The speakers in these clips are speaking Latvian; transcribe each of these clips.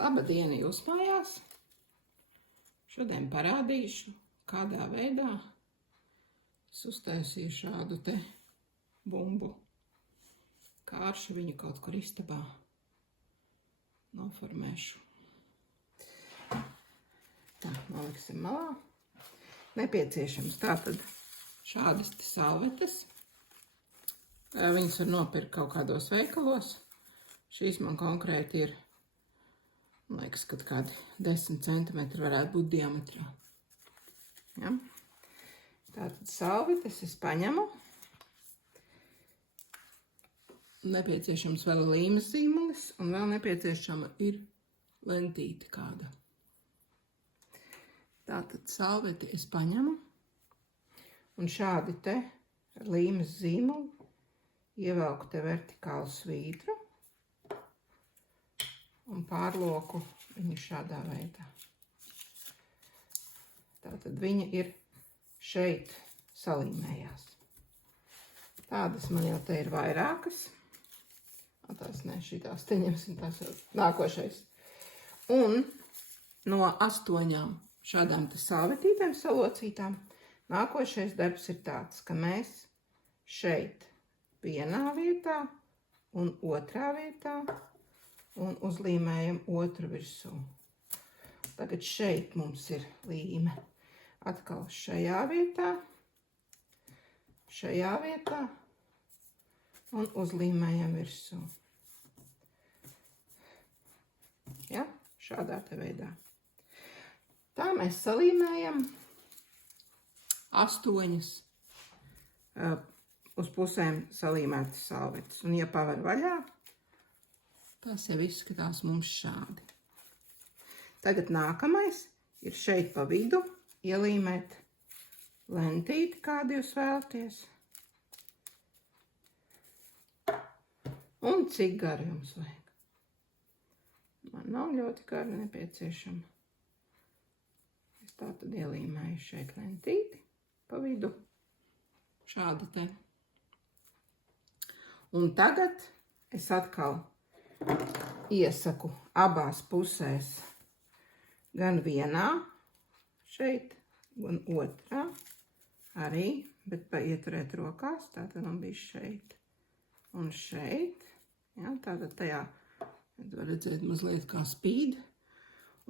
Laba diena jūs mājās. Šodien parādīšu, kādā veidā es uztaisīju šādu te bumbu. Kāršu viņu kaut kur istabā noformēšu. Tā, noliksim malā. Nepieciešams tātad šādas te salvetes. Viņas var nopirkt kaut kādos veikalos. Šīs man konkrēti ir, man liekas, kad kādi 10 centimetri varētu būt diametrā. Ja? Tātad salvetes es paņemu. Nepieciešams vēl līmes zīmolis un vēl nepieciešama ir lentīte kāda. Tātad salveti es paņemu un šādi te ar līmes zīmolu ievelku te vertikālu svītru un pārloku viņu šādā veidā. Tātad viņa ir šeit salīmējās. Tādas man jau te ir vairākas. Tās ne, šitās te ņemsim, tās jau nākošais. Un no 8 šādām te salvetītēm salocītām, nākošais darbs ir tāds, ka mēs šeit vienā vietā un otrā vietā un uzlīmējam otru virsū. Tagad šeit mums ir līme. Atkal šajā vietā un uzlīmējam virsū. Ja, šādā te veidā. Tā mēs salīmējam 8 uz pusēm salīmētas salvetes. Un ja paver vaļā, tas jau izskatās mums šādi. Tagad nākamais ir šeit pa vidu ielīmēt lentīti, kādu jūs vēlaties. Un cik gari jums vajag? Man nav ļoti gari nepieciešama. Es tā tad ielīmēju šeit lentīti pa vidu. Šādi te. Un tagad es atkal iesaku abās pusēs gan vienā šeit, gan otrā arī, bet paieturēt rokās, tātad man bija šeit un šeit. Ja, tātad tajā, var redzēt mazliet kā spīd.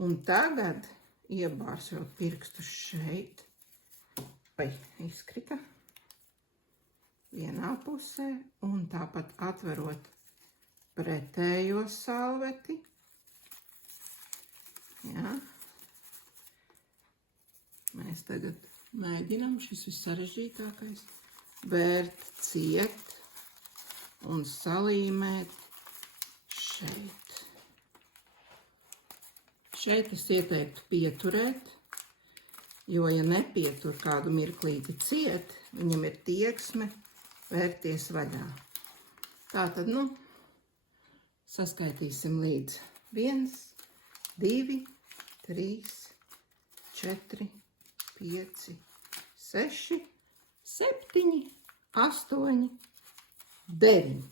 Un tagad iebārsot pirkstus šeit. Vai, izkrita. Vienā pusē un tāpat atverot pretējo salveti. Ja. Mēs tagad mēģinām, šis ir sarežģītākais, bērt ciet un salīmēt šeit. Šeit es ieteiktu pieturēt, jo, ja nepietur kādu mirklīti ciet, viņam ir tieksme vērties vaļā. Tātad, saskaitīsim līdz 1, 2, 3, 4, 5, 6, 7, 8, 9.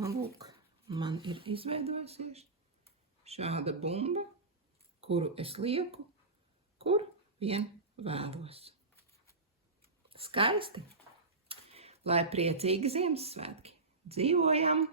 Lūk, man ir izveidojusies šāda bumba, kuru es lieku, kur vien vēlos. Skaisti! Lai priecīgi Ziemassvētki! Dzīvojam!